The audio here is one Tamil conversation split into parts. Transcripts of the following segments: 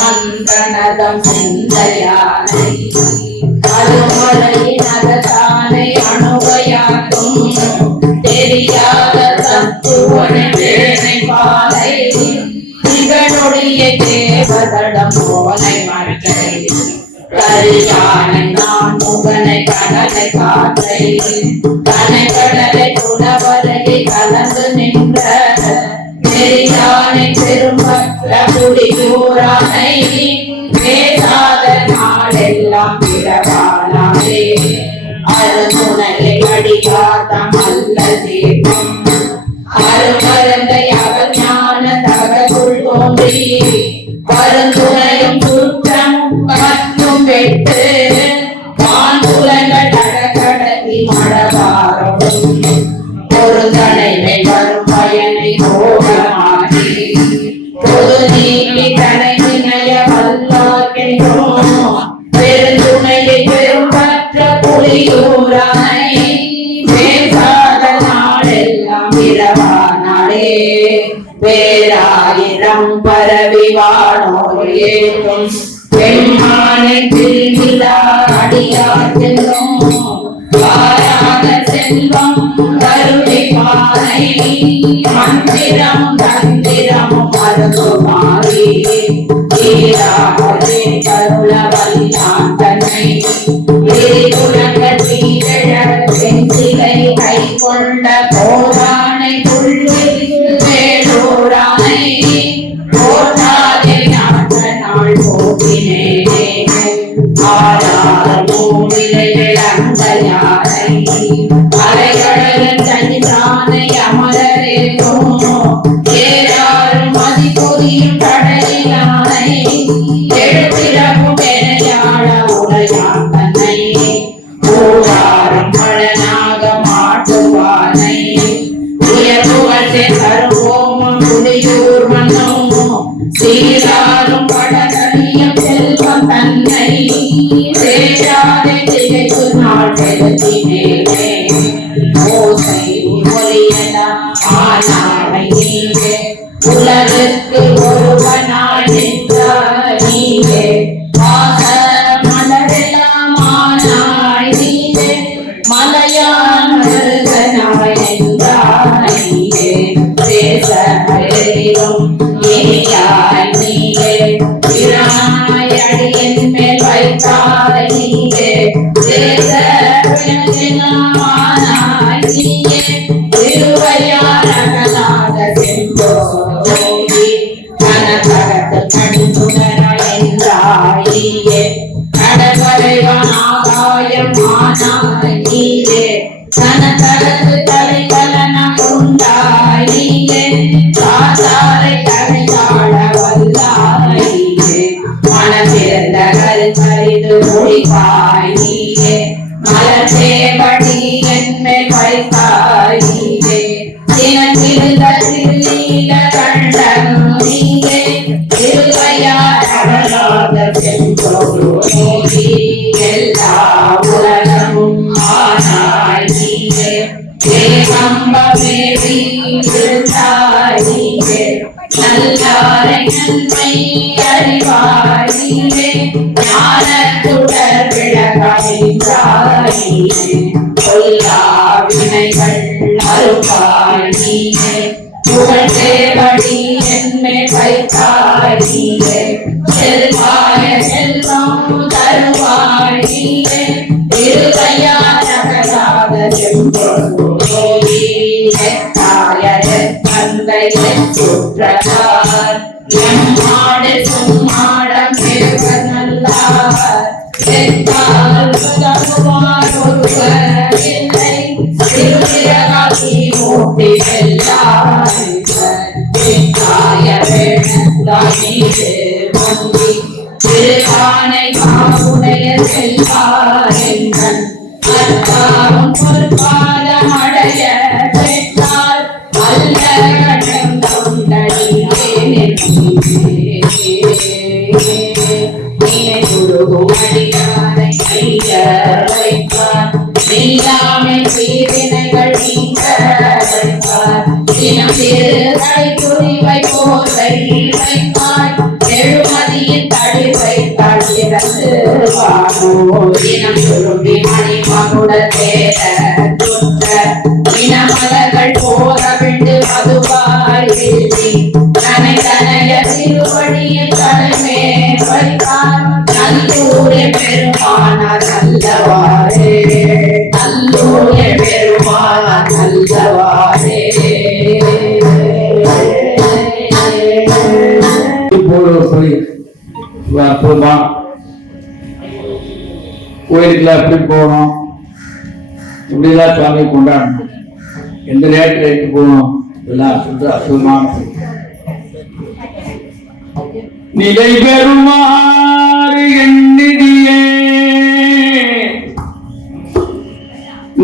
மந்தனதம் சிந்தையானை அருமலையினகத்தானை அணுவையாக்கும் தெரியாத தத்துவனை வேனை பாலை திகழொழிய தேவதடம் போலை மற்றை கரியானை நான் முகனை கடலை காற்றை கனை கடலை புலவரையை கலந்து நின்ற பெரியானை பெரும்பற்ற குடியூரானை பேசாத நாளெல்லாம் பிறவானாரே அருமுனையை அடிகாத்தம் அல்ல தீர்க்கும் அருமருந்தை அவர் ஞான தகவுள் தோன்றி வருந்துணையும் குற்றம் மற்றும் வெட்டு வான்புலங்கள் கடகடவி மழவாரும் ஒரு தனைமை வரும் பயனை போகமாகி பொது நீட்டி தனை நினைய வல்லார்கின்றோம் பெருந்துணையை பெரும்பற்ற புலியூரானை பேசாத நாளெல்லாம் இரவானாளே பேராயிரம் பரவி வானோர் ஏற்றும் பெண்மானை திருவிழா அடியார் செல்லும் வாராத செல்வம் கருணை பானை மந்திரம் தந்திரமும் மருதுமாறி தீராமலே கருள வல்லான் தன்னை திருகுலங்க தீரழ செஞ்சிலை கை கொண்ட போரானை புள்ளில் வேலூரானை போராதே நாட்ட நாள் போகினேனே ஆறாத மூவிலைகள் அந்த யானை அலைகடலின் தனிதானை அமரரேக்கும் ஏறாரும் மதி பொதியும் கடலிலானை எழுத்திரவும் எனையாள உடையான் தன்னை ஊராரும் பழனாக மாட்டுவானை உயர்வுவற்றை தருவோமும் குடியூர் மன்னும் சீராரும் படகடியும் செல்வம் தன்னை சேராதே திகைத்து நாள் செலுத்தினேனே ஓசை ஒளியலாம் ஆனானை நீங்கே உலகிற்கு ஒருவனாய் நின்றாய் நீங்கே வாச மலரெல்லாம் ஆனாய் நீங்கே மலையான் மருகனாய் நின்றாய் நீங்கே பேச மலையிலும் இனியாய் நீங்கே பிரானாய் அடியின் மேல் வைத்தாய் நீங்கே பேச ஆனாய் நீங்கே திருவையார் அகலாத செம்போதி கனகரத்து கணிந்துணராய் என்றாயே கடற்கரைவான் ஆகாயம் ஆனாய் நீயே கனகரத்து தலைவலன கொண்டாய் நீயே காத்தாரை கரையாள வல்லாய் நீயே மனதிருந்த கருத்தறிந்து முடிப்பாய் நீயே மலர் சேவடி என்மேல் வைத்தாய் நீயே தினத்திருந்த திருநீல கண்டன் நீயே திருவையார் அகலாத செம்போதி எல்லா உலகமும் ஆனாய் நீயே தேகம்பமேவி இருந்தாய் நீயே நல்லாரை நன்மை அறிவாய் நீயே ஞானத்துடர் விளக்காய் நீயே கொல்லா வினைகள் அருப்பாய் நீயே புகழ்ந்தேபடி என்மேல் வைத்தாய் நீயே செல்வாய செல்வம் தருவாய் நீயே திருவையார் அகலாத செம்போதி எத்தாய தந்தை சுற்றத்தார் எம்மாடு சும்மாடம் கேட்க நல்லார் செத்தால் உதவுவார் ஒருவர் இல்லை திருவிழாக்கி மூட்டி செல்லார் திருவானை காவுடைய செல்வார் என்றன் அத்தாவும் பொற்பாதம் அடைய பெற்றால் அல்ல கடம் கொண்டடியே அடியாரை கைய வைப்பார் இல்லாமை தீவினைகள் நீங்க வைப்பார் தினம் திருதை குறிவை போதை வைப்பார் தினம் சுரும்பி மணி மகுட தேர சுற்ற இனமலர்கள் போர விட்டு மதுவாய் வீழ்த்தி தனை தனைய திருவடியை தலைமே வைத்தார் நல்லூரே பெருமானார் நல்லவாரே நல்லூரே பெருமானார் நல்லவாரே. கோயிலுக்குலாம் எப்படி போகணும், இப்படிலாம் சுவாமி கொண்டாடணும், எந்த நேரத்தில் எடுத்து போகணும், இதெல்லாம் சொல்ற அற்புதமான நிலை பெறுமாறு எண்ணிதியே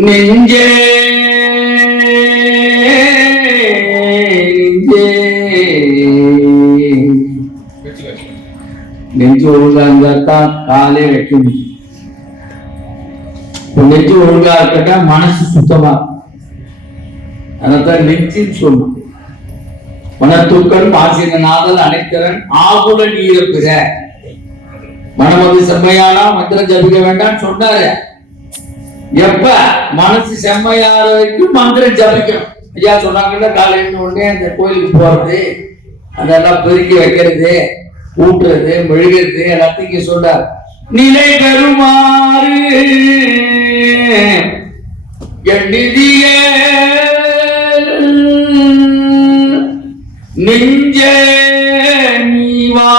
நெஞ்சே நெஞ்சு ஒழுங்கா இருந்தால்தான் காலே வைக்கணும். நெஞ்சு ஒழுங்கா இருக்கட்டா மனசு சுத்தமா, அதான் நெஞ்சின்னு சொல்லணும். மனத்தூக்கள் மாசினாதல் அனைத்தரன் ஆகுல நீர பிற மனமது செம்மையானா மந்திரம் ஜபிக்க வேண்டாம் சொன்னாரு. எப்ப மனசு செம்மையாற வரைக்கும் மந்திரம் ஜபிக்கணும். ஐயா சொன்னாங்கல்ல, காலையில் உடனே அந்த கோயிலுக்கு போறது, அதெல்லாம் பெருக்கி வைக்கிறது, ஊட்டுறது, மெழுகிறது எல்லாத்தையும் சொல்றார். நிலை பெறுமாறு எண்ணிதிய நெஞ்சே நீவா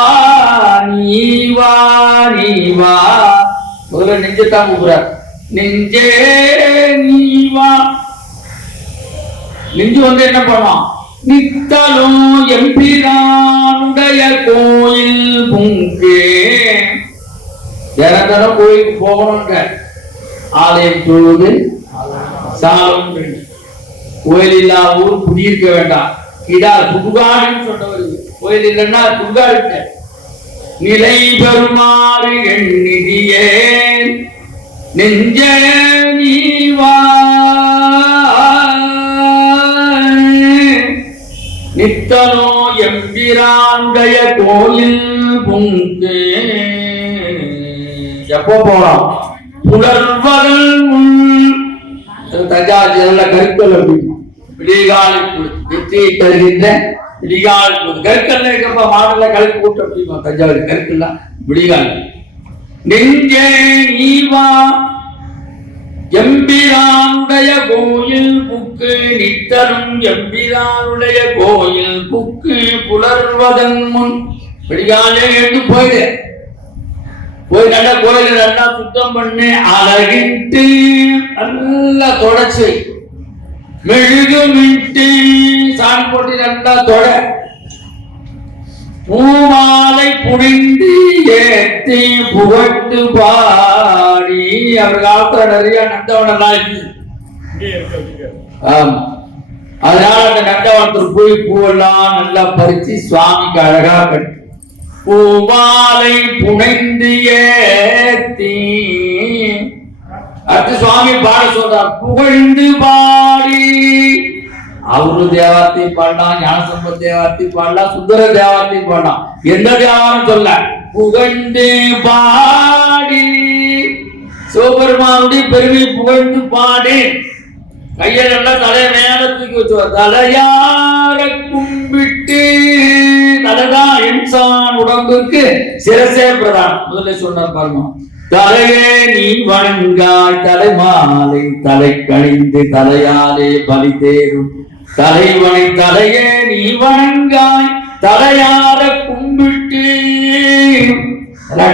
நீவா நீவா. முதல்ல நெஞ்சத்தான் கூப்பிடுறார். நெஞ்சே நீவா. நெஞ்சு வந்து என்ன பண்ணோம்? நித்தலும் எம்பிரானுடைய கோயில் புங்கே. தினம் கோயிலுக்கு போகணுங்க. ஆலயம் தொழுவது சாலம். கோயில் இல்லா ஊர் குடியிருக்க வேண்டாம். இதால் புதுகாடுன்னு சொன்னவர். கோயில் இல்லைன்னா புதுகாடு. நிலை பெறுமாறு எண்ணிதியே நெஞ்ச நீவா நித்தனோ எம்பிரானுடைய கோயில் புங்கே. எப்போ போறோம்? புலர்வல் தஞ்சாவூர்ல கருக்கல் அப்படின்னு விடிகாலை வெற்றியை தருகின்ற விடிகால் கற்கல்ல இருக்கப்ப மாடல கலக்கு கூட்டம் அப்படிமா. தஞ்சாவூர் கற்கல்லாம் விடிகால். நெஞ்சே நீவா எம்பிரானுடைய கோயில் புக்கு நித்தரும் எம்பிரானுடைய கோயில் புக்கு புலர்வதன் முன். விடிகாலே எடுத்து போயிடு. போய் நல்லா கோயில நல்லா சுத்தம் பண்ணி அழகிட்டு நல்லா தொடச்சு மெழுகு மிட்டு சாணி போட்டு நல்லா தொட பூமாலை புடிந்து ஏத்தி புகட்டு பாடி. அவர் காலத்துல நிறைய நந்தவனெல்லாம் இருக்கு. ஆமா, அதனால அந்த நந்தவனத்துக்கு போய் பூவெல்லாம் நல்லா பறிச்சு சுவாமிக்கு அழகா கட்டு பூமாலை புனைந்து ஏத்தி. அடுத்து சுவாமி பாட சொல்றார். புகழ்ந்து பாடி. அவரு தேவார்த்தி பாடலாம், ஞானசம்பத் தேவார்த்தி பாடலாம், சுந்தர தேவார்த்தி பாடலாம். எந்த தேவாரம் சொல்ல? புகழ்ந்து பாடி சிவபெருமானுடைய பெருமை புகழ்ந்து பாடி. கையெல்லாம் தலையை மேல தூக்கி வச்சுவார். தலையார கும்பிட்டு. தலைதான் இன்சான் உடம்புக்கு சிரசே பிரதான். முதல்ல சொன்னார் பாருங்க. தலையே நீ வணங்காய் தலைமாலை தலை கணிந்து தலையாலே பலி தேரும் தலைவனை. தலையே நீ வணங்காய் தலையார கும்பிட்டு.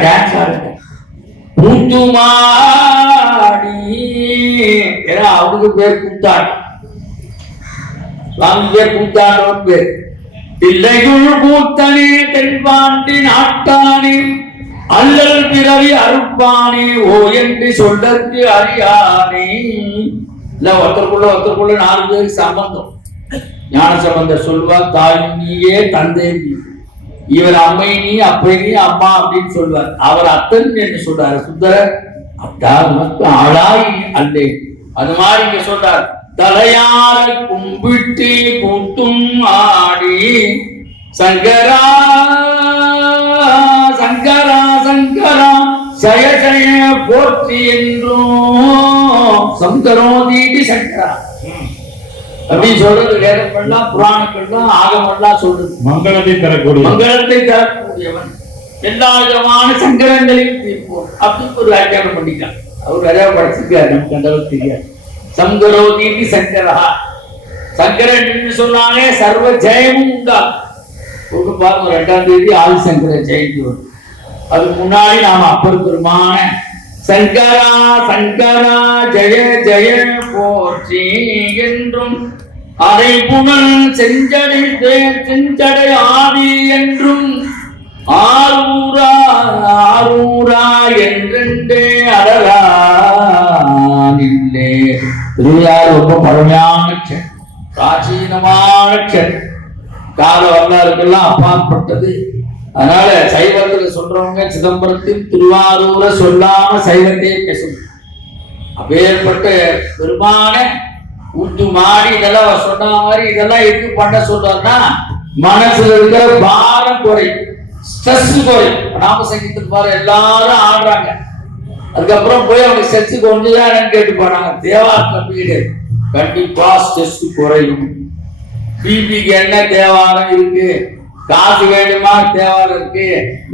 டான்ஸ் ஆடுங்க. கூத்துமாடி. ஏன்னா அவனுக்கு பேர் கூத்தாடு. சுவாமி பேர் கூத்தாடுறவன் பேர். தில்லைக்குள் கூத்தனே தென்பாண்டி நாட்டானே அல்லல் பிறவி அறுப்பானே ஓ என்று சொல்லற்கு அறியானே. இல்ல ஒருத்தருக்குள்ள 4 பேருக்கு சம்பந்தம். ஞான சம்பந்தர் சொல்வார், தாய் நீயே தந்தை நீ. இவர் அம்மை நீ, அப்பை நீ, அம்மா அப்படின்னு சொல்வார். அவர் அத்தன் என்று சொல்றாரு சுந்தரர். அத்தா உனக்கு ஆளாய் அல்லே. அது மாதிரி இங்க சொல்றார். தலையார கும்பிட்டு கூட்டும் ஆடி சங்கரா சங்கரா சங்கரா ஜய ஜய போற்றி என்றும் சங்கரோதீதி சங்கரா அப்படின்னு சொல்றது வேதங்கள்லாம் புராணங்கள்லாம் ஆகமெல்லாம் சொல்றது. மங்களத்தை தரக்கூடியவன் எல்லா விதமான சங்கரங்களையும் தீர்ப்போம் அப்படின்னு ஒரு வியாக்கியானம் பண்ணிக்கலாம். அவர் நிறைய படிச்சிருக்காரு, நமக்கு அந்த அளவுக்கு தெரியாது. சங்கரோதீதி சங்கரா, சங்கரன் சொன்னாலே சர்வ ஜெயமும் உண்டாகும். பாருங்க 2ஆம் தேதி ஆதிசங்கர ஜெயந்தி வரும். அதுக்கு முன்னாடி நாம அப்பர் பெருமான சங்கரா சங்கரா ஜெய ஜெய போற்றி என்றும் அதை புனல் செஞ்சடை ஆதி என்றும் ஆரூரா ஆரூரா என்றென்றே அடலானில்லே. திருவிழாவில் ரொம்ப பழமையான பிராச்சீனமான கால வரலாறுக்கெல்லாம் அப்பாற்பட்டது. அதனால சைவத்துல சொல்றவங்க சிதம்பரத்தில் திருவாரூர சொல்லாம சைவத்தையே பேசணும். அப்பேற்பட்ட பெருமான உத்து மாடி இதெல்லாம் சொன்ன மாதிரி இதெல்லாம் எதுக்கு பண்ண சொல்றாருன்னா மனசுல இருக்கிற பாரம் குறையும், ஸ்ட்ரெஸ் குறையும். நாம சங்கீதத்துக்கு பாரு எல்லாரும் ஆடுறாங்க, அதுக்கப்புறம் போய் அவங்க ஸ்ட்ரெஸ் கொஞ்சம் கேட்டு போனாங்க. தேவாரத்துல கிடையாது, கண்டிப்பா ஸ்ட்ரெஸ் குறையும். பிபிக்கு என்ன தேவாரம் இருக்கு, காசு வேணுமா தேவாரம் இருக்கு,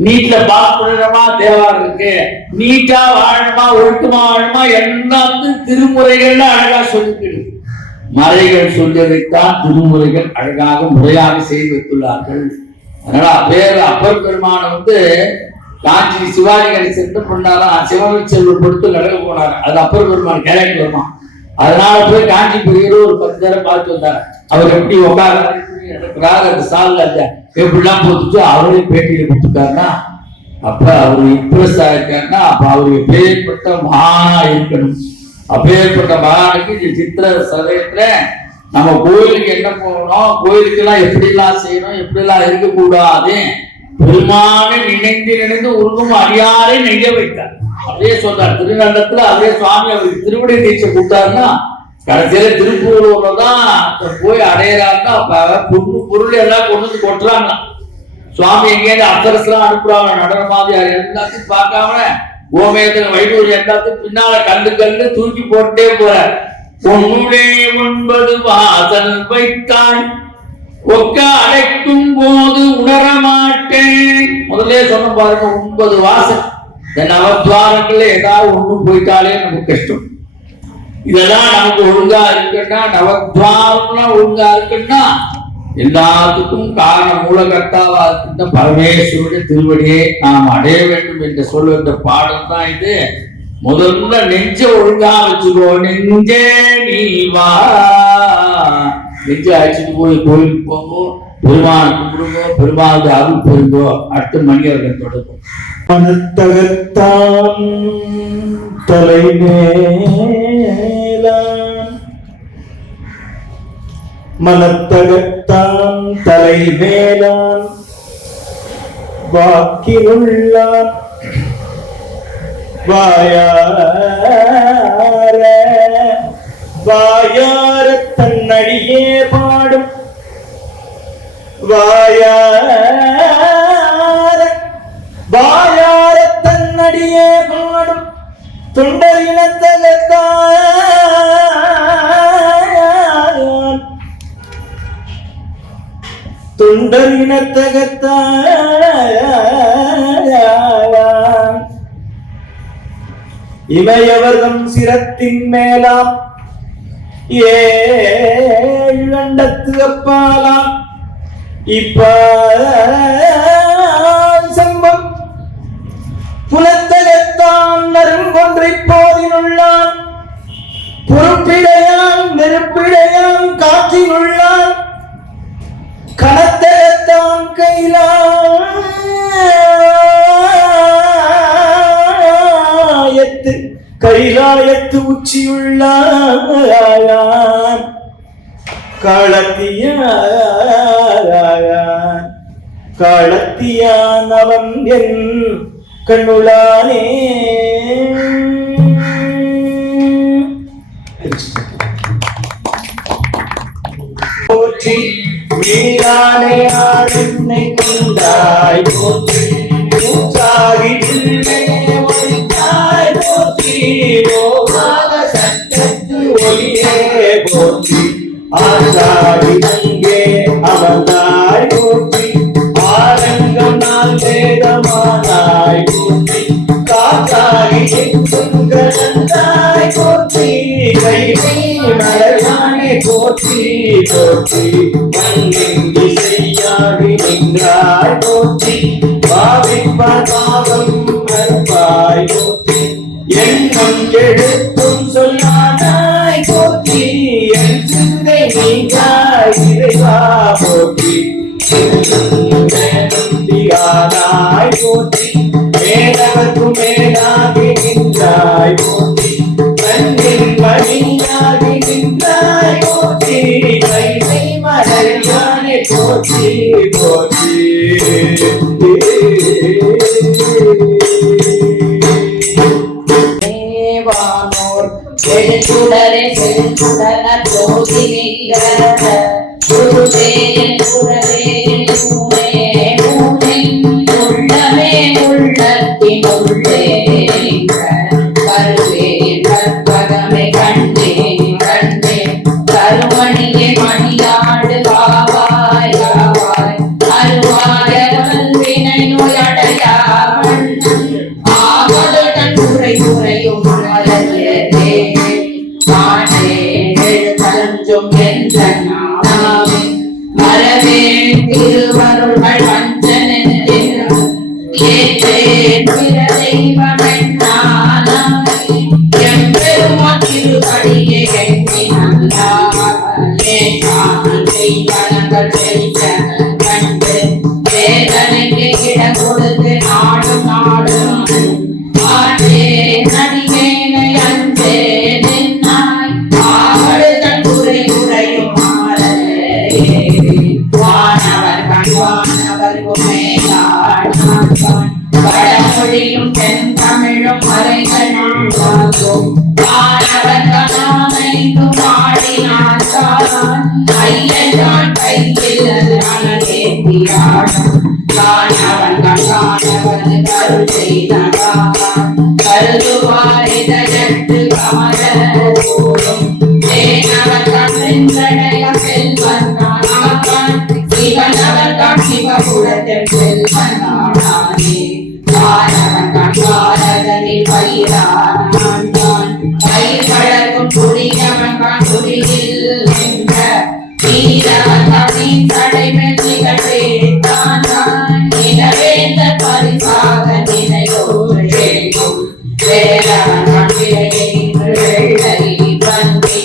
நீட்ல பாஸ் பண்ணணுமா தேவாரம் இருக்கு, நீட்டா வாழணுமா ஒழுக்கமா வாழணுமா எல்லாத்தையும் திருமுறைகள்ல அழகா சொல்லிக்கிடு. மறைகள் சொல்லியதைத்தான் திருமுறைகள் அழகாக முறையாக செய்து வைத்துள்ளார்கள். அதனால அப்பர் பெருமான காஞ்சி சிவாஜி கணேசன் என்ன பண்ணாராம், சிவன் செல்வம் கொடுத்து நடக்க போனாரு. அது அப்பர் பெருமான் கேரக்டர் வருமா. அதனால போய் காஞ்சி பெரியவர் ஒரு 10 தடவை பார்த்து வந்தாரு. அவர் எப்படி உட்கார்றாரு நடக்கிறாரு, அந்த சால்ல எப்படிலாம் போட்டுச்சு அவரே பேட்டியில கொடுத்துட்டாருன்னா அப்ப அவரு இம்ப்ரெஸ் ஆயிருக்காருன்னா அப்ப அவரு எப்பேற்பட்ட மகானா இருக்கணும். அப்பேற்பட்ட மகானுக்கு இந்த சித்திர சதயத்துல நம்ம கோயிலுக்கு என்ன போகணும், கோயிலுக்கு எல்லாம் எப்படி எல்லாம் செய்யணும், எப்படி எல்லாம் இருக்கக்கூடாது, பெருமான நினைந்து உருவம் அறியாரை நெய்ய வைத்தார். அப்படியே சொல்றார் திருநண்டத்துல. அப்படியே சுவாமி அவருக்கு திருவிடை தீட்சை கொடுத்தாருன்னா கடைசியில திருப்பூர்ல தான் போய் அடையிறாருன்னா அப்ப பொண்ணு பொருள் எல்லாம் கொண்டு வந்து கொட்டுறாங்க. சுவாமி எங்கேயாவது அக்கரஸ்லாம் அனுப்புறாங்க, நடன மாதிரி எல்லாத்தையும் பார்க்காம கோமேதன் வைடூர் எல்லாத்தையும் பின்னால கல்லு தூக்கி போட்டே போற. பொண்ணுடே 9 வாசல் வைத்தாய் ஒக்க அடைக்கும் போது உணர மாட்டேன். முதல்ல சொன்ன பாருங்க 9 வாசல். இந்த நவத்வாரங்கள்ல ஏதாவது ஒண்ணு போயிட்டாலே நமக்கு கஷ்டம். இதெல்லாம் நமக்கு ஒழுங்கா இருக்குன்னா, நவத்வாரம்லாம் ஒழுங்கா இருக்குன்னா எல்லாத்துக்கும் காரண மூலகர்த்தாவா இருக்கின்ற பரமேஸ்வருடைய திருவடியை நாம் அடைய வேண்டும் என்று சொல்லுகின்ற பாடல் தான் இது. முதல்ல நெஞ்ச ஒழுங்கா வச்சுக்கோ, நெஞ்சே நீ வா. நெஞ்ச அழைச்சிட்டு போய் கோயிலுக்கு போங்கோ, பெருமாள் கும்பிடுங்கோ, பெருமாளுடைய அருள் பெறுங்கோ. அடுத்த மணியர்கள் தொடங்கும். மனத்தகத்தான் தலைமேலான், மனத்தகத்தான் தலைமேலான் வாக்கினுள்ளான் வாயார தன்னடியே பாடும் வாயார தன்னடியே பாடும் தொண்டரினத்தகத்தான் இமையவர்தம் சிரத்தின் மேலாம் 7 அண்டத்து அப்பாலாம் இப்ப செம்பம் புலத்தகத்தான் நறுங்கொன்றை போதினுள்ளான் பொறுப்பிடையான் நெருப்பிடையான் காற்றினுள்ளான் கணத்தகத்தான் கைலாயத்து உச்சியுள்ளான் காலத்தியான் அவன் என் கண்ணுளானே. போற்றி நீரானே ஆடுன்னை கொண்டாய் போற்றி மூச்சாகி ஒழித்தாய் போற்றி மண்ணின் இசையாகி நின்றாய் போற்றி பாவிப்பார் பாவம் மறுப்பாய் போற்றி எண்ணம் எழுத்தும் சொல்லானாய் போற்றி என் சிந்தை நீங்காய் இறைவா போற்றி நம்பியானாய் போற்றி மேலவர்க்கும் மேலாகி நின்றாய் போற்றி கண்ணின் மணியாகி நின்றாய் போற்றி கைதை மலையானே போற்றி போற்றி தேவானோர் செழுச்சுடரே செழுச்சுடர ஜோதி நிகர குருவேன் குரவேன் மூனே மூனின் உள்ளமே உள்ளத்தின் உள்ளே கருவேன் கற்பகமே கண்டே கண்டே கருமணியே மணியாடு காவாய் காவாய் அருவாய கல்வினை நோயடையா மன்னன் ஆவலுடன் குறை குறையும் மலரே மானே எழுதஞ்சும் என்ற நாமே மரவே திருவருள்கள் வஞ்சனன் ஏற்றேன் பிற தெய்வமென்னானாய் எம்பெருமா திருவடியே எண்ணி நல்லாயே காணல் செய்வனங்கள் செய்த கண்டு வேதனைக்கு இடம் கொடுத்து நாடும் நாடும் ஆண்டே நடிகேனை அஞ்சே நின்னாய் ஆவடுதன் குறை குறையும் மாறலே வானவர் கண்வானவர் மேலான் வடமொழியும் தென்தமிழும் மறைகள் நாளாகும் வானவர் கணாமைக்கும் ஆடினான் ஐயன் கையில் அனலேந்தியாடும் காணவன் காணவன் கருள் செய்தான் கருதுவாரிதழட்டு கமல போலும் தேனவன் கண்ணின்றடைய செல்வன் நானான் சிவனவன் சிவகுலத்தில் செல்வன் நானானே காணவன் காணதனில் பயிரான் தான் பயிர் வளர்க்கும் குடியவன் குடியில் நின்ற வீரவன் கவின் தடைமெல் நிகழ்வேத்தான் நிலவேந்த பரிசாக நினைவோடு வேண்டும் வேறவன் வெள்ளை பந்தி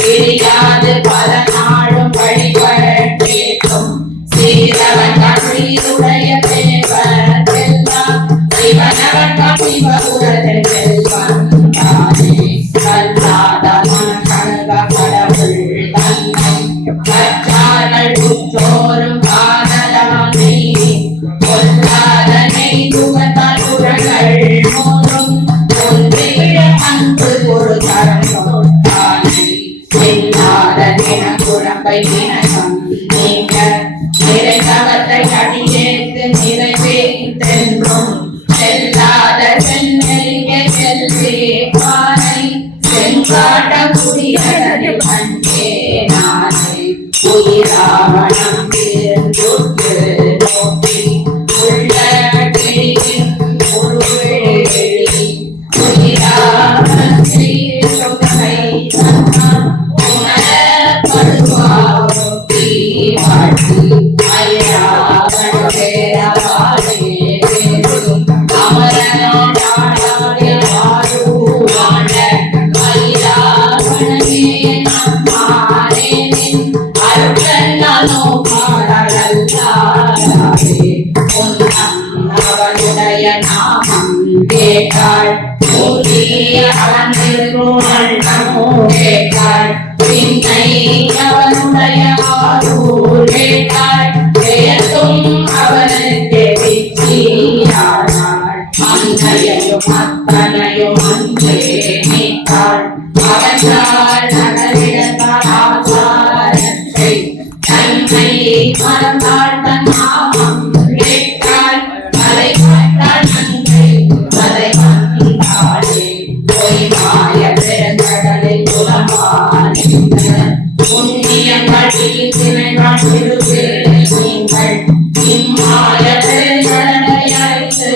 பிரியாது பல நாடும் வழிபடக் கேட்கும் சீரவன் கவியுடைய தேவர் எல்லாம் சிவனவன் சிவகுலத்தில் செல்வன் தானே கல்லாதவன் கழக கடவுள் தன்னை கற்றார்கள் குற்றோரும் காதலானே கொல்லாதனை துகத்தால் உரங்கள் மூலம் ஒன்றிட அன்பு ஒரு தரம் தானே இல்லாத தினக்குழம்பை தினகம் நீங்க நிறைந்தவற்றை அடியேற்று நிறைவேற்றென்றும் செல்லாத சென்னெறிய செல்வே பானை செங்காட்ட குடியடரி கண்டே நானே உயிராவணம் தேர்ந்தொட்டு நோக்கி உள்ள கிழியின் உருவெளி உயிராவணம் செய்தொகை உணரப்படுவாரோக்கி வாழ்த்தி அயராவண வேறாவாரே அமரனோடாடாடிய ஆரூரான அயிராவணமே நம்மாரேனின் அருளன்னோ பாடலல்லாரே உன்னம் அவனுடைய நாமம் கேட்டாள் மூலிய அவன் திருநமோ கேட்டாள் பின்னை அவனுடைய ஆரூர் கேட்டாள் பெயர்த்தும் அவனுக்கு விச்சியானாள் அன்னையும் அத்தனையும் அன்றே நீத்தாள் அவன்றாள் நகரிடத்தால் ஆசாரத்தை தன்னை மறந்தாள் தன் நாமம் கேட்டாள் அதை கண்டாள் நன்றை அதை கண்டாளே பொய் மாய பெருங்கடலில் புலமானின்ற புண்ணியங்கள் திணைகள் திருவே நீங்கள் இம்மாய பெருங்கடலை அறிந்து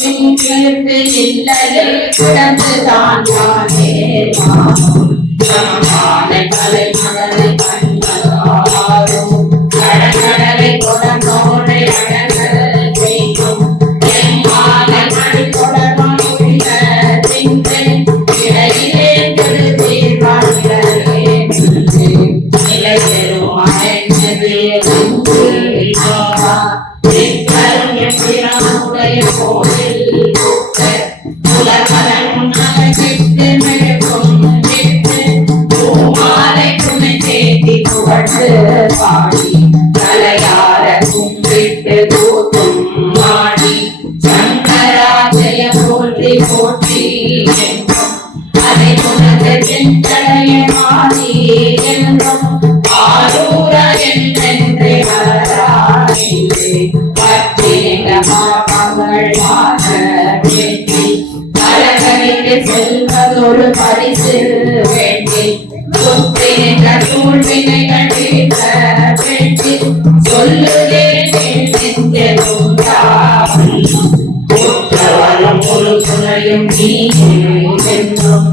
திங்கிற்கு இல்லையே கிடந்துதான் தானே மானும் சமமான கலை மகளை கண்களால் போதில் புலவரம் நகச்சிட்டு மெழுக்கும் விட்டு பூமாலை துணை தேடி புகழ்ந்து பாடி தலையார கும்பிட்டு தூத்தும் மாடி சங்கராஜய போற்றி போற்றி என்றும் அதை உனது செஞ்சடைய மாறி என்றும் ஆரூர என்றென்று வராயிலே பற்றின பாவங்கள் மாற வேண்டி பலகரிக்கு செல்வதொரு பரிசு வேண்டி சொத்தின சூழ்வினைகள் தீர்க்க வேண்டி சொல்லுகிறேன் குற்றவரம் ஒரு துணையும் நீ என்றும்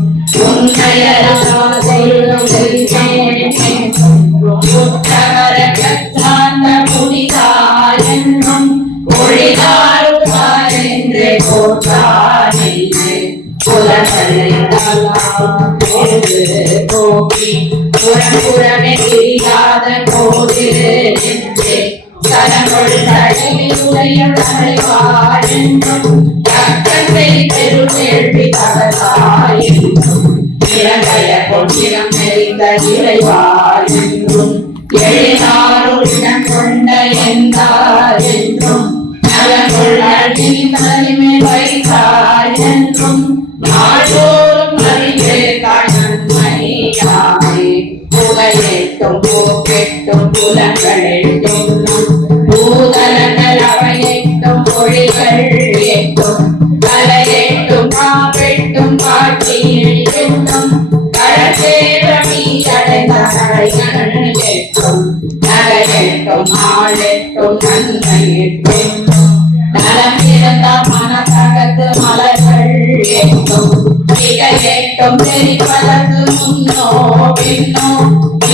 குற்றவரற்றாந்த முடிதார் என்றும் ஒழிதாருதார் என்று போற்றானில்லை புலங்களை போக்கி புறப்புறமே தெரியாத போது என்று சரங்கொள் தடையுடைய தலைவார் என்றும் ரத்தத்தை பெருவேள்வி தகதாய் என்றும் இறந்தைய பொன்னிறம் நெறிந்த இறைவார் என்றும் எழிலாரும் இடம் கொண்ட எந்தார் என்றும் நலங்கொள்ளின் தலைமை வைத்தார் என்றும் நாடோறும் அறிவே நன்மையாமே புகையெட்டும் போக்கெட்டும் புலங்களெட்டும் பூதலங்கள் அவையெட்டும் மொழிகள் எட்டும் கலையெட்டும் காப்பெட்டும் காட்சியெட்டும் கடற்சேவமி அடைந்தாரைகள் எட்டும் நகையெட்டும் ஆளெட்டும் நன்மை எட்டும் நலம் பிறந்த மனசகத்து மலர்கள் எட்டும் எட்டும் தெரிப்பதற்கு முன்னோ பின்னோ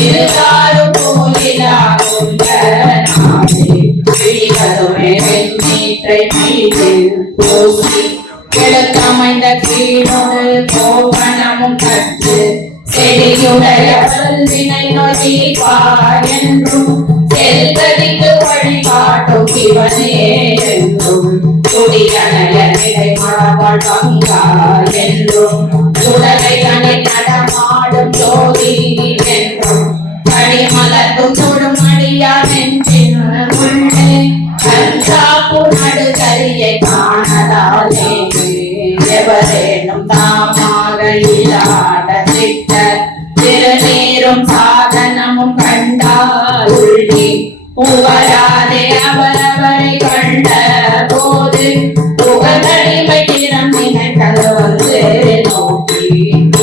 இருகாரும் போலிலா கொண்ட நாளே பிடிவதுமே வெண்ணீற்றை மீது பூசி கிழக்கமைந்த கீழோடு கோவணமும் கற்று செடியுடைய வல்வினை நொழிவார் என்றும் செல்வதிக்கு வழிகாட்டும் சிவனே என்றும் துடியனைய நிலை மழவாழ் பங்கா என்றும் சுடலை தனி நடமாடும் ஜோதி என்றும் கடிமலர்க்கும் சுடுமடியா நெஞ்சின் உள்ளே கஞ்சாப்பு நடுகரியை காணலாலே எவரேனும் தாமாக இல்லாத திட்ட திருநீரும் சாதனமும் கண்டால் உள்ளி உவராதே அவரவரை கண்ட போது புகழடிமை திறம் நினைக்கது வந்து நோக்கி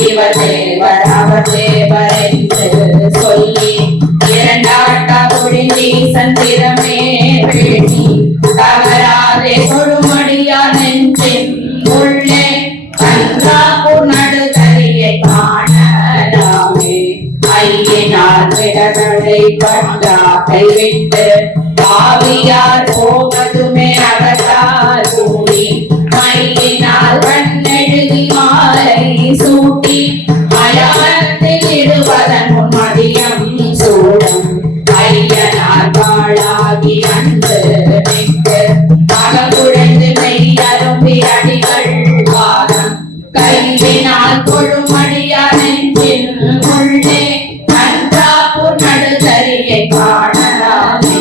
இவர் தேவர் அவர் தேவர் என்று சொல்லி இரண்டாட்டா தொழிலீசன் திறமே வேண்டி தவறாதே கொடுமடியா நெஞ்சின் உள்ளே கன்றாப்பூர் நடுகரியை காணலாமே ஐயினார் விடகளை பண்டாக்கை விட்டு பாவியார் போவதுமே அகத்தார் கூடி மையினால் கண்ணெழுதி மாலை சூட்டி மயானத்தில் இடுவதன் மதியம் சூடும் ஐயனார் வாழாகி அன்று நின்று மகக்குழைந்து மெய்யரும்பி அடிகள் வாதம் கைவினால் கொழுமடியா நெஞ்சின் உள்ளே கன்றாப்பூர் நடுகரியை காணலாமே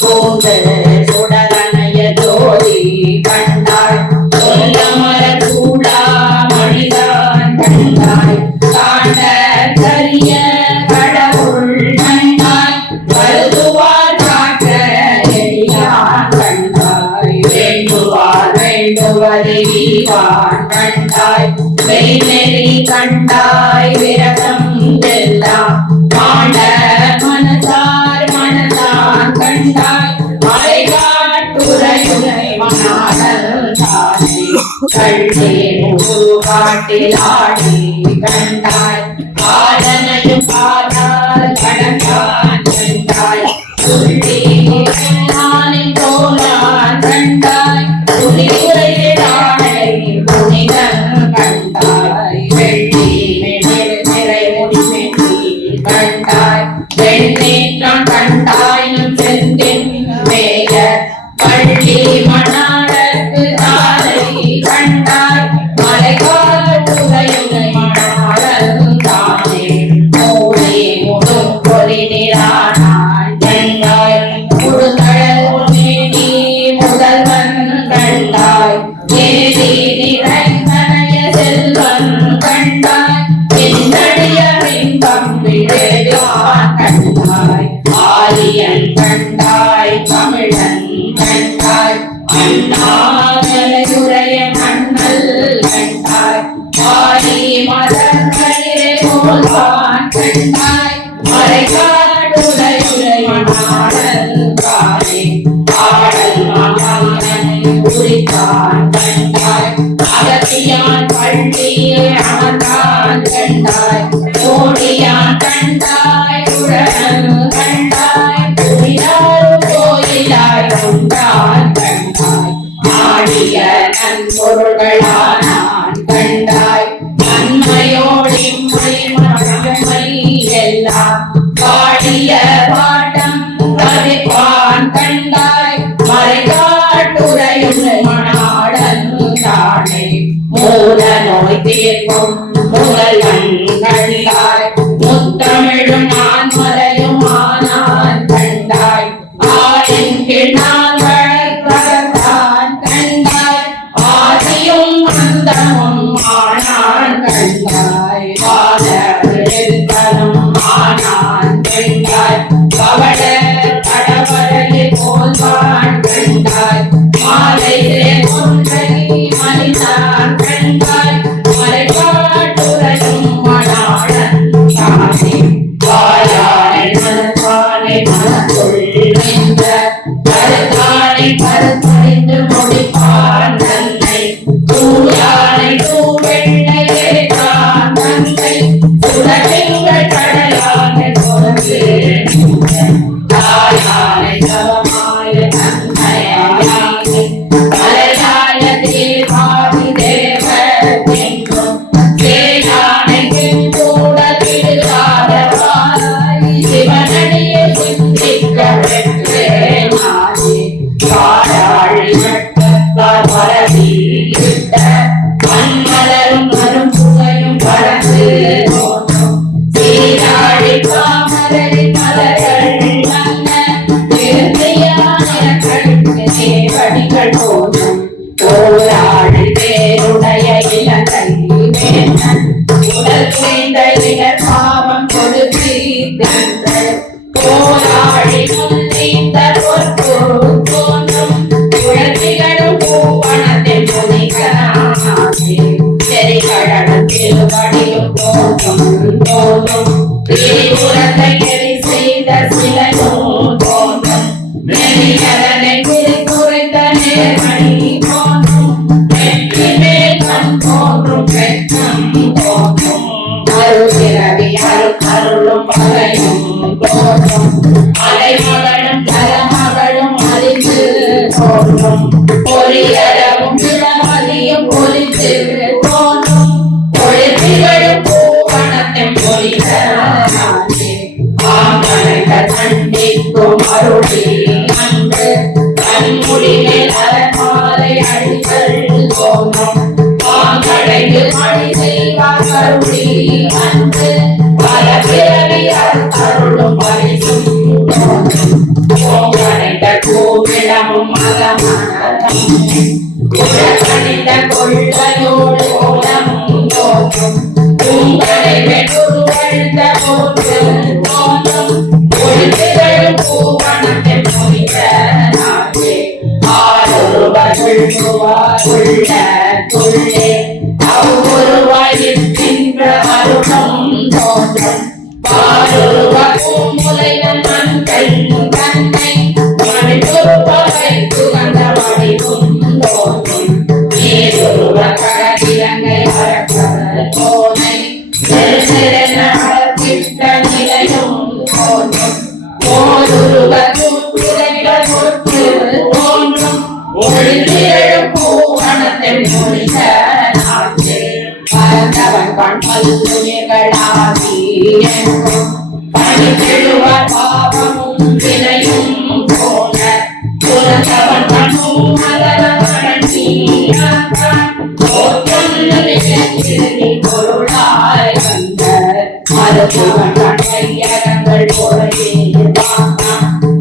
கூந்தல் சுடரணைய ஜோதி கண்டாய் சொல்ல மர சூடா மொழிதான் கண்டாய் காண்ட கரிய கடவுள் கண்டாய் கருதுவார் காற்ற எளியான் கண்டாய் வேண்டுவார் வேண்டுவதை வீவான் கண்டாய் மெய்நெறி கண்டாய் விரதம் எல்லாம் மாண்ட மனசார் மனதான் கண்டாய் மலைகாட்டுரையுரை மனாடல் தானே கள்ளே காட்டில் ஆடி கண்டாய் ஆதனையும் பாதால் கடந்தான் கண்டாய் சொல்லி நானின் போனான் கண்டாய் துணிவுரையிடானை புனிதன் கண்டாய் வெள்ளி நிறை முடிமெட்டி கண்டாய் வெண்ணீற்றம் கண்டாய் செந்தின் மேய பள்ளி மணாட அண்ணாமலையுடைய மண்ணல் கண்டாய் ஆடி மதங்களிலே போல்வான் கண்டாய் மறைகாட்டுரையுடைய நாடல் காணே ஆடல் மகானை குறித்தான் கண்டாய் அகத்தியான் பள்ளியே அமர்ந்தான் கண்டாய் கோடியான் கண்டாய் உடல் கண்டாய் புரியாரும் கோயிலாய் கொண்டான் கண்டாய் ஆடிய நன்பொருள்களானான் கண்டாய் நன்மையோடிம்மை மகிமை எல்லாம் பாடிய பாட்டம் தவிப்பான் கண்டாய் மறைகாட்டுரையும் மணாடன் தானே மூல நோய் தீர்க்கும் முதல்வன் கண்டாய் முத்தமிழும் நான் மறையும் ஆனான் கண்டாய் ஆடின் கிணான் வளர்த்தான் கண்டாய் ஆதியும் அந்தமும் ஆனான் கண்டாய் வாதம் ஆனான் கண்டாய் கவட கடவரையில் போல்வான் கண்டாய் மாலை ஒன்றை மனிதான் கண்டாய் மறைகாட்டுரையும் மணாளன் தானே வாயானை மனத்தானை மனத்துள் நின்ற கருத்தானை கருத்தறிந்து முடிப்பான் தன்னை தூயானை தூவெண்ணையே தான் தன்னை சுடத்திங்கள் கடலானை பொறுத்து தாயானை சவமாய தன்னையானை மலையாய தேவாதி தேவ என்றும் தேயானைக்கு கூட திருவாதவாய் சிவனடியை சிந்திக்க பெற்றேனானே காடாழி நட்டத்தால் பரவி விட்ட மண்மலரும் அரும்புகையும் பறந்து தோன்றும் சீராழி தாமரை மலர்கள் நல்ல திருத்தியானர்களுக்கு வடிகள் தோன்றும் ஓராழி பேருடைய இலங்கை வேந்தன் உடல் குறைந்த இடர் பாவம் கொடுத்து போராடி முன்னிந்த பொறுப்பு தோன்றும் குழந்தைகளும் பூவனத்தில் புனிகனாகி செறிகடலும் திருவடியும் தோன்றும் தோன்றும் திரிபுரத்தை எரி செய்த சிலையும் தோன்றும் நெறியதனை குறைந்த நேர்மணி தோன்றும் வெற்றி மேல் கண் தோன்றும் வெற்றம் தோன்றும் அருகிரவி அருளும் வகையும் தோன்றும் அலைமகளும் தலமகளும் அறிந்து தோன்றும் பொறியளவும் இளமதியும் பொறித்து தோன்றும் பொழித்திகளும் பூவனத்தின் பொறிதே ஆமனைந்த தண்டிக்கும் அருளி அன்று கண்முடி மேல் அலமாலை அழிகள் தோன்றும் பாங்கடைந்து மழை செய்வார் கருளி அன்று பல பிறவி அருளும் பரிசும் தோன்றும் கோங்கடைந்த கோவிடமும் மகமணம் குழக்கணிந்த கொள்ளையோடு கோலமும் தோன்றும் பூங்கடை வெடுவழுந்த போன்று தோன்றும் ஒழுங்குகளும் பூவனத்தில் முடிந்த நாளே ஆரொருவர்கள் உள்ள துள்ளே அவ்வொருவாயிருக்கின்ற அருளும் தோன்றும் பாரொருவரும் முலைவன் மங்கை தன்னை மணிப்பொருவகை துகந்த வடிவும் தோன்றும் நீரொருவ கடலிலங்கை அரக்கர் போனை நெருநெருன அளத்திட்ட நிலையும் தோன்றும் போருருவ கூட்டுரைகள் முற்று தோன்றும் ஒளிந்திரழும் பூவனத்தில் முடிந்த நாட்டே பரந்தவன் கண் பல்லுயிர்களாகி என்றும் பணித்தெழுவார் பாவமும் வினையும் போல துறந்தவன் கண்ணும் மலரவன் சீரான் தோற்றம் நிகழ்ச்சி பொருளாய் வந்த மருத்துவன் கண்ணையகங்கள் பொருளே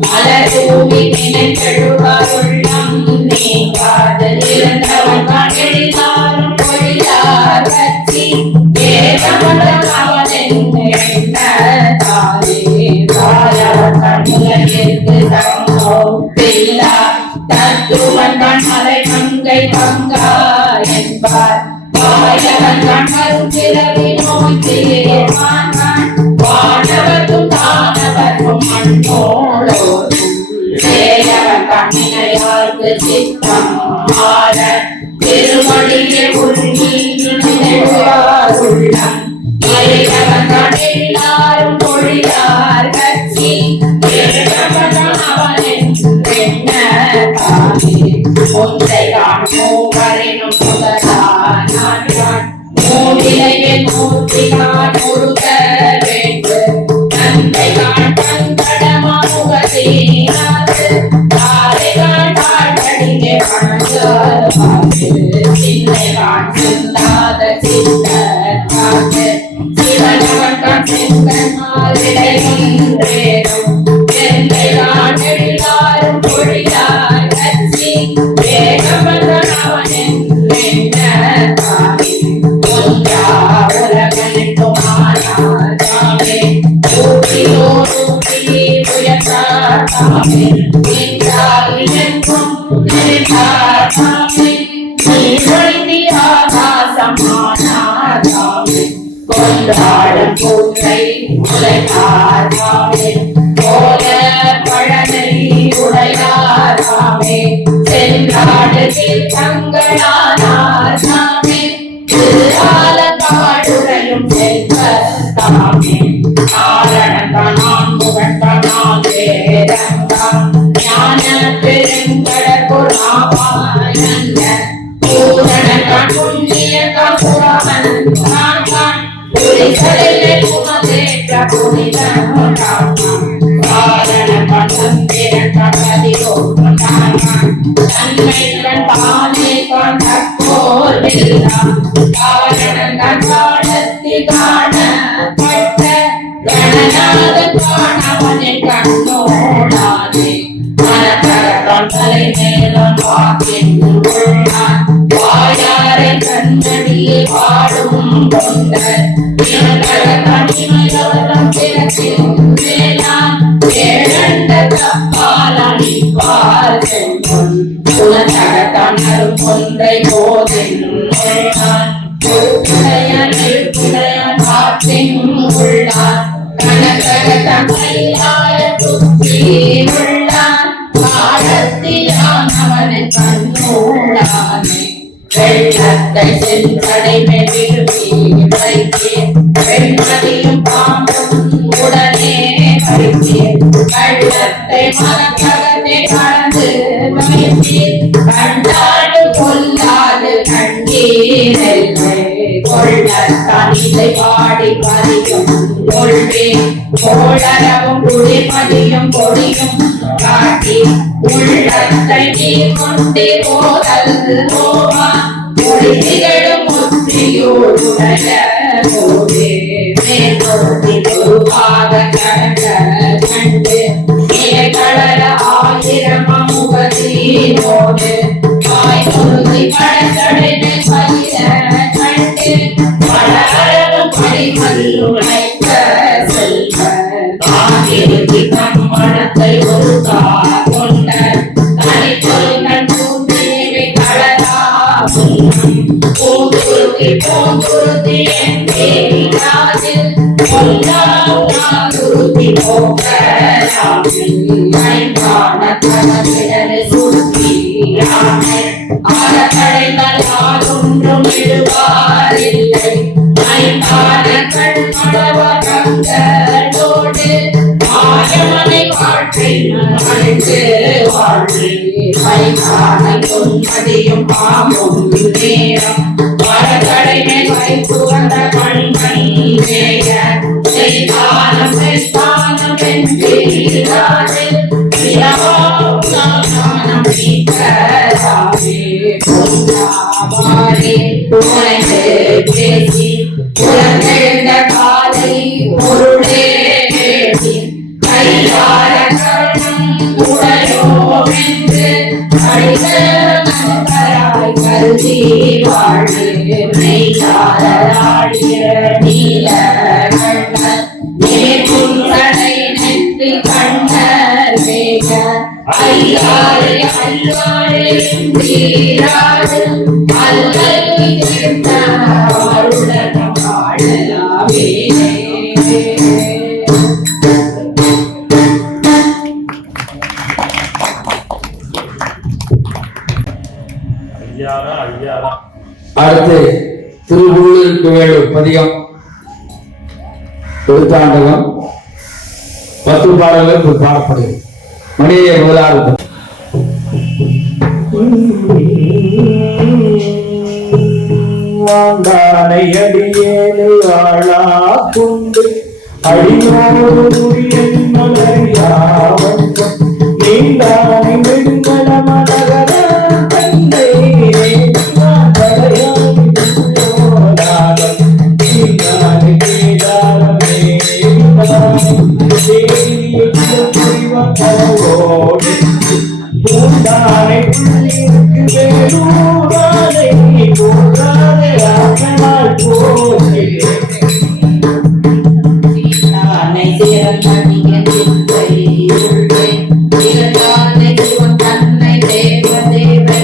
மலரூவி நினைத்தெழுவார் உள்ளம் நீங்காது இருந்தவன் கண்ணிலாரும் பொழியார் கட்சி ஏகமலம் அவன் என்ன தாரே தாரவன் கண்ணுலகிற்கு தம்மோ பில்லா தத்துவ வாயவந்தான் மலை மங்கை பங்கா என்பார் வாயவந்தான் கருப்பிறவி நோய் தீர்வான் வானவர்க்கும் தானவர்க்கும் மண்ணோடு சேயவந்தான் நினையார்க்கு சித்தம் மாற திருமொழியை உள்ளம் எல்லாரும் பொழியார் கட்சி ஒன்றை மூவரினும் முதலான் மூவிலையே மூர்த்திகான் முருக வேண்டு நந்தை கான் தங்கடமா முகதீராது தாரை கான் தாழ்வடியே வணங்கு சிந்தை கான் சிந்தாத சித்தர் காத்து சிவனவன் கான் செங்கன் மாலிடைகின்றேனும் செந்தை கான் எல்லாரும் பொழியார் கட்சி வேகவந்தன் அவனின் வெண்ண தாமே ஒன்றா உலகனுக்கும் ஆனார் தாமே ஊட்டியோரூட்டி உயர்த்தார் தாமே நின்றார் எங்கும் நின்றார் தாமே நீர்வழிந்தி ஆகாசமானார் தாமே கொண்டாடும் பூத்தை உழைத்தார் தாமே கோல பழனை உடையார் தாமே சென்றாடுகில் தங்களானார் தாமே திருஆலங்காடுறையும் செல்வர் தாமே காரணத்தான் முகத்தான் வேதந்தான் ஞான பெருங்கடற்குறாவாயந்த பூரணத்தான் புண்ணியத்தான் புறவன் தான் புரிசலிலே புகழேற்ற புனிதன் காரணத்தான் சந்திரத்தான் கதிரோன் தன்மையுடன் தானே தான் தற்போர் எல்லாம் காரணத்தான் காலத்தி காணப்பட்ட கணநாத காணவனை கண்ணோடாதே மனக்கரத்தான் தலை மேலும் வாக்கின் உள்ளான் வாயாரை கண்ணடியே பாடும் கொண்டர் இனக்கரத்தான் இமையோரம் பிறக்கின் வேளான் ஏழண்ட கப்பாலணிப்பார் செல்வன் உலகத்தான் அரும் ஒன்றை போதின் உள்ளான் பொறுப்புடையான் காற்றின் உள்ளான் கனகரத்தான் கையாய துப்பி உள்ளான் காலத்திலான் அவனை கண்ணோடானே வெள்ளத்தை சென்றடை மெவிருவி வைத்தேன் வெண்மதியும் பாம்பும் உடனே வைத்தேன் வெள்ளத்தை மனக்ககத்தை கலந்து வைத்தேன் கண்டாடு கொல்லாது கண்டீரல்லை கொள்ளத்தான் இதை பாடி பதியும் கொள்வேன் கோளரவும் குடிமதியும் கொடியும் காட்டி உள்ளத்தை நீர் கொண்டே போதல் போவா முடிதிகளும் முற்றியோருடைய போதே மேற்கொண்டு பொறுப்பாக கடந்த கண்டு கலர ஆயிரம் முகதீனோடு வாய் பொருதி கடற்கடனை பயிர கண்டு பலரும் பரிமல்லும் உழைக்க செல்வ ஆகிருதி தம்மணத்தை ஒரு கொண்ட தனிப்பொருள் பூந்தேவி கலரா பூங்குருதி பூங்குருதி என்றேராதில் பொல்லாங்குருதி போக ஐந்தான தனவிடலை சுற்றி அறக்கடைகள் யாதொன்றும் இடுவாரில்லை ஐந்தான கண்மளவரங்களோடு ஆயமனை வாழ்க்கையில் அழைத்து வாழ்வு வைகான பொன்மதியும் பாம்பும் நேரம் மரக்கடைமை வைத்து வந்த கண்கள் நேய செய்தானம் வெஸ்தானம் வென்றீராது இளவானம் நீக்கராவே பொன்னாவாரே உரைந்து பேசி புறந்தெழுந்த காலை பொருளே பேசி கையார கரணம் உடையோமென்று அடிதராய் கருதி வாழ்வு மெய்யாராடிய நீல கண்ணர் நேர்க்கும் கடை நெற்றி கண்ணர் வேக ஐயாறு ஐயாறு தீராது அல்லல் தீர்த்த அருளகம் வாழலாமே. அடுத்து திருவள்ளுவருக்கு வேணும் பதிகம் திருத்தாண்டகம் 10 பாடல்கள் பாடப்படுகிறது. மணியை முதலாவது வாங்கானை அடியேனு ஆளா கொண்டு அடியோடு நீண்டானை வெண்கல மலகர தந்தை பூண்டானை புள்ளிக்கு வேலூரானை போராதே ஆகனால் போகிறேன். சீதானை சிறந்தடிய சிந்தை உள்ளே சிறந்தானை சிவன் தன்னை தேவ தேவை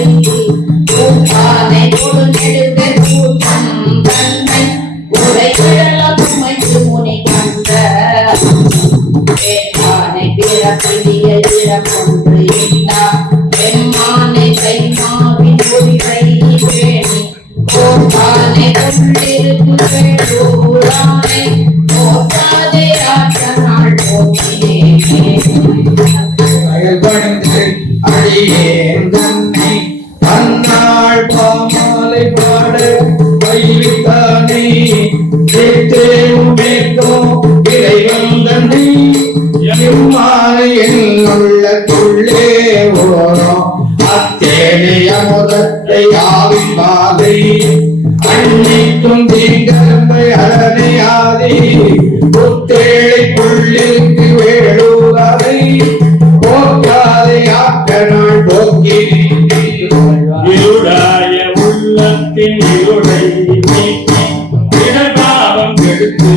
பூத்தானை கொடுநெடுங்க கூட்டம் தன்னை உரைகளெல்லாம் சுமைத்து முனி கண்ட வேட்டானை பிறப்பிய இறப்பொன்று இல்லா எம்மானை கைமாவின் உரிமை வேணி போத்தானை கொண்டிருக்கு வேடூரானை போத்தாதே ஆற்ற நாள் போற்றியே. அடியேன் தன்னை அந்நாள் பாமாலை பாட பயிர்த்தானே கேட்டேவும் கேட்டோம் இறைவன் தன்னை எம்மாலை உள்ளத்துள்ளே ஓரம் அத்தேனே அமுதத்தை ஆவின் பாதை அன்னிக்கும் தீங்கரம்பை அரணை புத்தேளை புள்ளிற்கு வேளூரை போக்காதை ஆக்க நாள் போக்கினே. இருளாய உள்ளத்தின் இருளை நீக்கி இடபாவம் கெடுத்து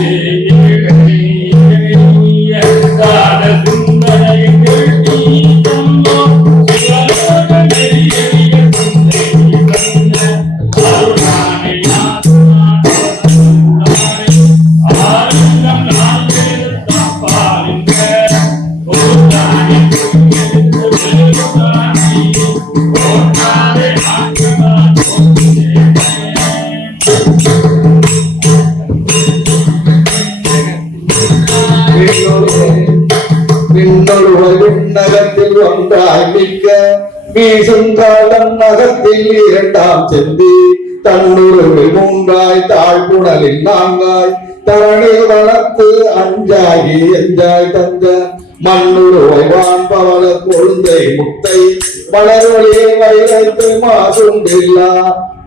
நகத்தில் ஒன்றாய் மிக்க வீசுங்காலம் நகத்தில் 2ஆம் செந்தி தன்னுருவில் 3ஆய் தாழ்புணலில் 4ஆய் தரணி வளர்த்து 5ஆகி 5ஆய் தந்த மண்ணுருவை வான்பவள கொழுந்தை முத்தை மலர்வழியை வைத்து மாசுண்டில்லா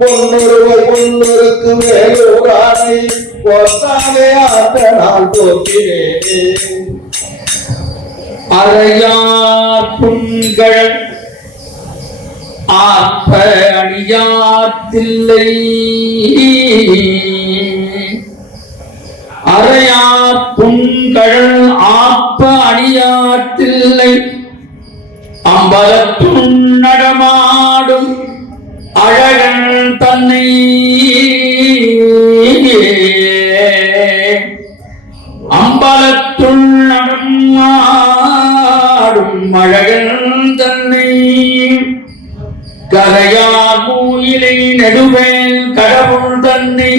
பொன்னுருவை பொன்னுருக்கு வேலூரானை பொத்தாவே ஆட்ட நாள் போக்கினே. அறையார் புண்கள் ஆப்ப அணியாத்தில்லை அறையார் புண்கள் ஆப்ப அணியாத்தில்லை அம்பலத்துள் நடமாடும் அழகன் தன்னை அம்பலத்துள் நடமாடும் அழகன் தன்னை கரையார் கோயிலை நடுவேல் கடவுள் தன்னை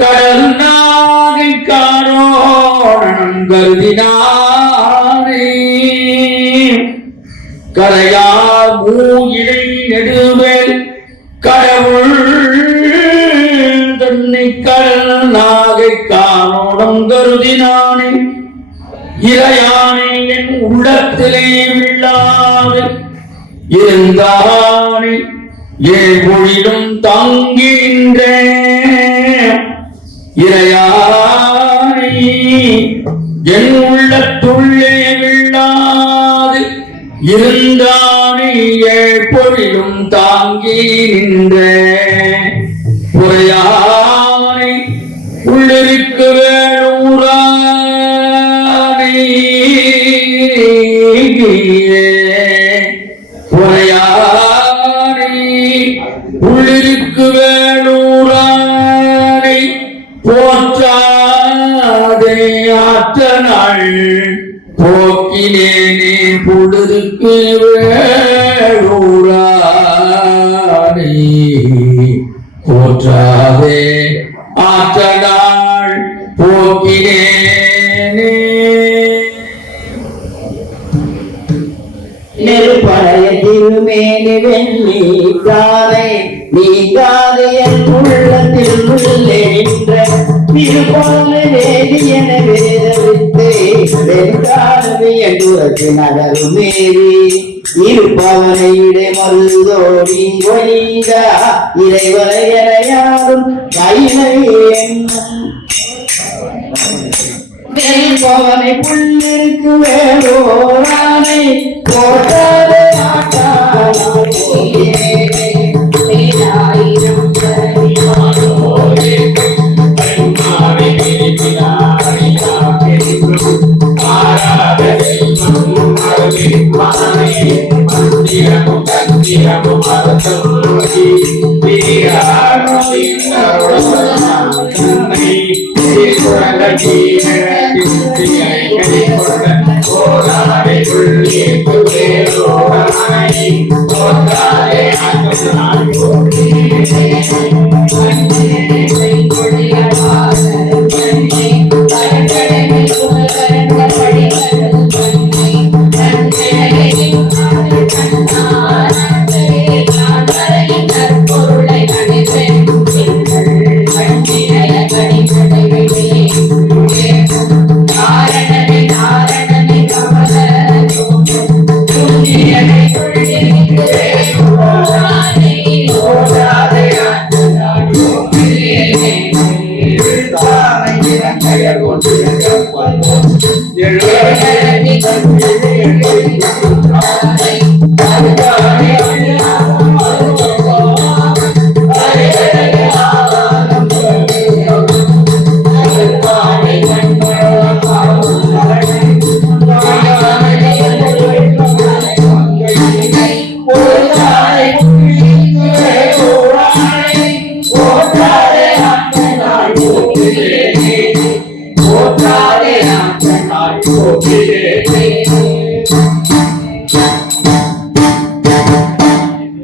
கடல் நாகை காரோணம் கருதினாரே கரையார் மூயிலை நெடுவேல் கடவுள் தன்னை கடல் நாகை காரோணம் கருதினானே இறையானே என் உள்ளத்திலே விழாது இருந்தானே ஏழொழிலும் தங்கின்ற இறையானே என் உள்ளத்துள்ளே விழாது இருந்தானே ஏழொழிலும் தாங்கி நின்ற புறையானே உள்ளிருக்கு வேளூரானே புறையானே வேளூரானே போற்றாதே ஆற்றலாள் போக்கினேனே. நெருப்படைய திருமேனி வெள்ளி காதை நீங்காது என் உள்ளத்தில் உள்ளே நின்ற திருப்பால வேதியன வேதவித்து வென்றாலுமே என்று நகரும் மேவி இருப்பவனை இடை மருதோடி ஒழிங்க இறைவனை என யாரும் கைலை என்னும் வெல்பவனை புள்ளிருக்கு வேலோரானை போட்டாதே ஆட்டாளே